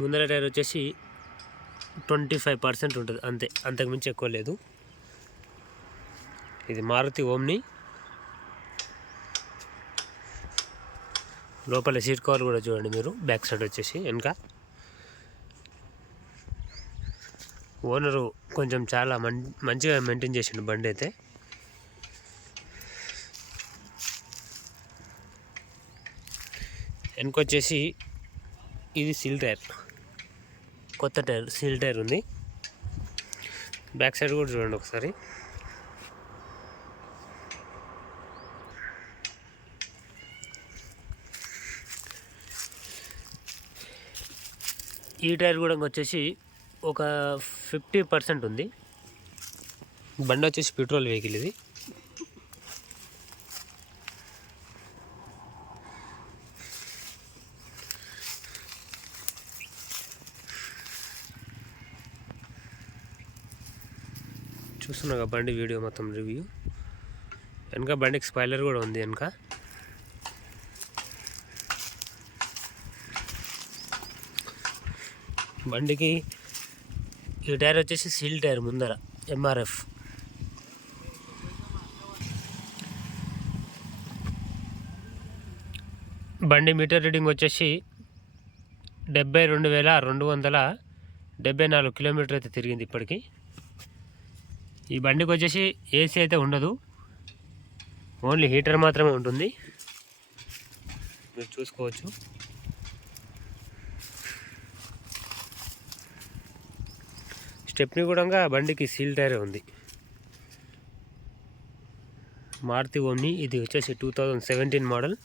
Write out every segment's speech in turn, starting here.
ముందర టైర్ వచ్చేసి 25% ఉంటుంది అంతే, అంతకుమించి ఎక్కువ లేదు. ఇది మారుతి ఓమ్ని. లోపల సీట్ కవర్ కూడా చూడండి మీరు. బ్యాక్ సైడ్ వచ్చేసి వెనక ఓనరు కొంచెం చాలా మంచిగా మెయింటైన్ చేసిండు బండి అయితే. వెనకొచ్చేసి ఇది సీల్ టైర్, కొత్త టైర్, సీల్ టైర్ ఉంది. బ్యాక్ సైడ్ కూడా చూడండి ఒకసారి. ఈ టైర్ కూడా వచ్చేసి ఒక 50% ఉంది. బండి వచ్చేసి పెట్రోల్ వెహికల్ ఇది. చూస్తున్నాగా బండి వీడియో మొత్తం రివ్యూ. వెనక బండికి స్పాయిలర్ కూడా ఉంది వెనక. బండికి ఈ టైర్ వచ్చేసి సీల్ టైర్ ముందర MRF. బండి మీటర్ రీడింగ్ వచ్చేసి 72,274 కిలోమీటర్ అయితే తిరిగింది ఇప్పటికి. ఈ బండికి వచ్చేసి ఏసీ అయితే ఉండదు, ఓన్లీ హీటర్ మాత్రమే ఉంటుంది, మీరు చూసుకోవచ్చు. స్టెప్ని కూడా బండికి సీల్ టైరే ఉంది. మారుతి ఓమ్ని. ఇది వచ్చేసి 2017 మోడల్.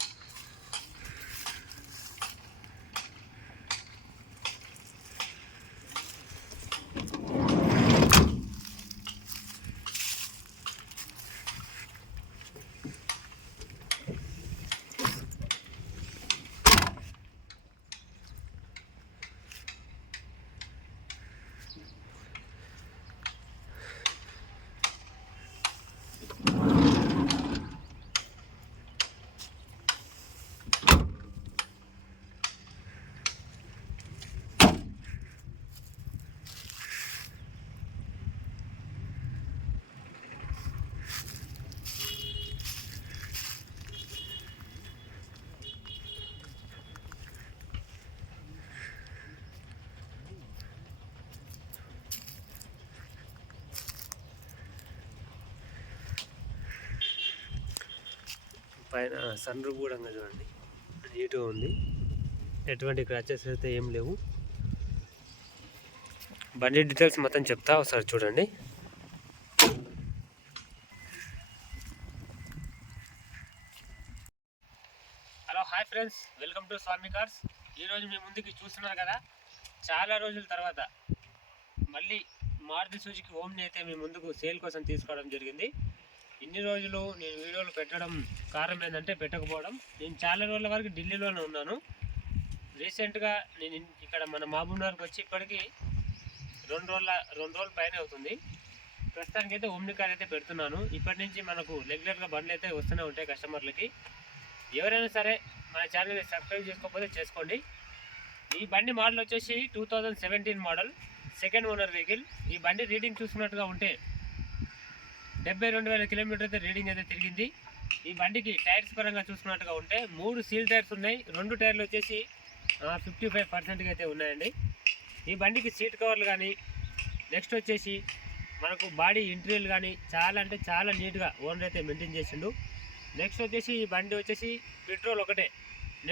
పైన సన్ రూఫ్ కూడా చూడండి, నీట్గా ఉంది, ఎటువంటి క్రాచెస్ అయితే ఏం లేవు. బండి డీటెయిల్స్ మొత్తం చెప్తా, ఒకసారి చూడండి. Hello, hi friends, welcome to Swami cars. ఈరోజు మీ ముందుకి చూస్తున్నారు కదా, చాలా రోజుల తర్వాత మళ్ళీ మారుతి సుజుకి ఓమ్ని అయితే మీ ముందుకు సేల్ కోసం తీసుకోవడం జరిగింది. ఇన్ని రోజులు నేను వీడియోలు పెట్టడం కారణం ఏంటంటే పెట్టకపోవడం. నేను చాలా రోజుల వరకు ఢిల్లీలోనే ఉన్నాను. రీసెంట్గా నేను ఇక్కడ మన మహబూబ్నగర్కి వచ్చి ఇప్పటికీ రెండు రోజుల పైన అవుతుంది. ప్రస్తుతానికి అయితే ఓమ్ని కార్ అయితే పెడుతున్నాను. ఇప్పటి నుంచి మనకు రెగ్యులర్గా బండ్లు అయితే వస్తూనే ఉంటాయి కస్టమర్లకి. ఎవరైనా సరే మన ఛానల్ని సబ్స్క్రైబ్ చేసుకోకపోతే చేసుకోండి. ఈ బండి మోడల్ వచ్చేసి 2017 మోడల్, సెకండ్ ఓనర్ వెహికల్. ఈ బండి రీడింగ్ చూసుకున్నట్టుగా ఉంటే 72,000 కిలోమీటర్ అయితే రీడింగ్ అయితే తిరిగింది. ఈ బండికి టైర్స్ పరంగా చూసుకున్నట్టుగా ఉంటే 3 సీల్ టైర్స్ ఉన్నాయి. 2 టైర్లు వచ్చేసి 55% అయితే ఉన్నాయండి. ఈ బండికి సీట్ కవర్లు కానీ, నెక్స్ట్ వచ్చేసి మనకు బాడీ ఇంటీరియర్ కానీ చాలా అంటే చాలా నీట్గా ఓనర్ అయితే మెయింటైన్ చేసిండు. నెక్స్ట్ వచ్చేసి ఈ బండి వచ్చేసి పెట్రోల్ ఒకటే.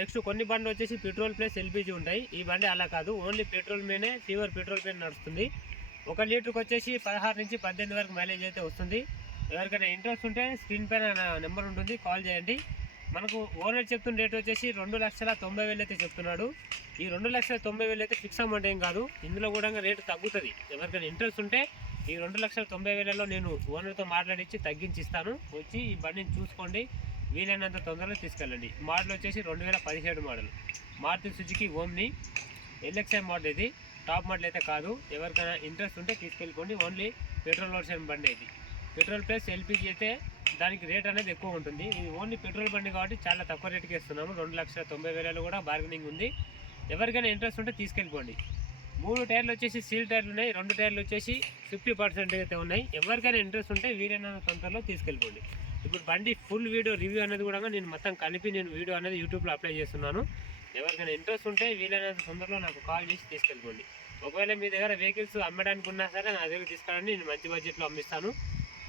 నెక్స్ట్ కొన్ని బండి వచ్చేసి పెట్రోల్ ప్లస్ LPG ఉంటాయి. ఈ బండి అలా కాదు, ఓన్లీ పెట్రోల్ మీనే, ప్యూర్ పెట్రోల్ మీద నడుస్తుంది. 1 లీటర్కి వచ్చేసి 16 నుంచి 18 వరకు మైలేజ్ అయితే వస్తుంది. ఎవరికైనా ఇంట్రెస్ట్ ఉంటే స్క్రీన్ పైన నెంబర్ ఉంటుంది, కాల్ చేయండి. మనకు ఓనర్ చెప్తున్న రేట్ వచ్చేసి 2,90,000 అయితే చెప్తున్నాడు. ఈ 2,90,000 అయితే ఫిక్స్ అమౌంట్ ఏం కాదు, ఇందులో కూడా రేటు తగ్గుతుంది. ఎవరికైనా ఇంట్రెస్ట్ ఉంటే ఈ 2,90,000లో నేను ఓనర్తో మాట్లాడించి తగ్గించి ఇస్తాను. వచ్చి ఈ బండిని చూసుకోండి, వీలైనంత తొందరగా తీసుకెళ్ళండి. మోడల్ వచ్చేసి 2017 model Maruti Suzuki Omni LXI model. ఇది టాప్ మోడల్ అయితే కాదు. ఎవరికైనా ఇంట్రెస్ట్ ఉంటే తీసుకెళ్ళిపోండి. ఓన్లీ పెట్రోల్ వర్షన్ బండి ఇది. పెట్రోల్ ప్లస్ LPG అయితే దానికి రేట్ అనేది ఎక్కువ ఉంటుంది. ఇది ఓన్లీ పెట్రోల్ బండి కాబట్టి చాలా తక్కువ రేటుకి ఇస్తున్నాము. 2,90,000 కూడా బార్గెనింగ్ ఉంది. ఎవరికైనా ఇంట్రెస్ట్ ఉంటే తీసుకెళ్ళిపోండి. 3 టైర్లు వచ్చేసి సీల్ టైర్లు ఉన్నాయి, 2 టైర్లు వచ్చేసి 50% అయితే ఉన్నాయి. ఎవరికైనా ఇంట్రెస్ట్ ఉంటే వీలైన తొందరలో తీసుకెళ్ళిపోండి. ఇప్పుడు బండి ఫుల్ వీడియో రివ్యూ అనేది కూడా నేను మొత్తం కలిపి వీడియో అనేది యూట్యూబ్లో అప్లై చేస్తున్నాను. ఎవరికైనా ఇంట్రెస్ట్ ఉంటే వీలైనంత తొందరలో నాకు కాల్ చేసి తీసుకెళ్ళిపోండి. ఒకవేళ మీ దగ్గర వెహికల్స్ అమ్మడానికి ఉన్నా సరే నా దగ్గర తీసుకెళ్ళండి, నేను మంచి బడ్జెట్లో అమ్మిస్తాను.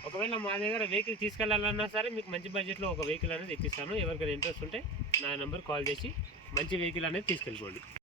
ఒకవేళ మా దగ్గర వెహికల్ తీసుకెళ్ళాలన్నా సరే మీకు మంచి బడ్జెట్లో ఒక వెహికల్ అనేది ఇప్పిస్తాను. ఎవరికైనా ఇంట్రెస్ట్ ఉంటే నా నెంబర్ కాల్ చేసి మంచి వెహికల్ అనేది తీసుకెళ్ళిపోండి.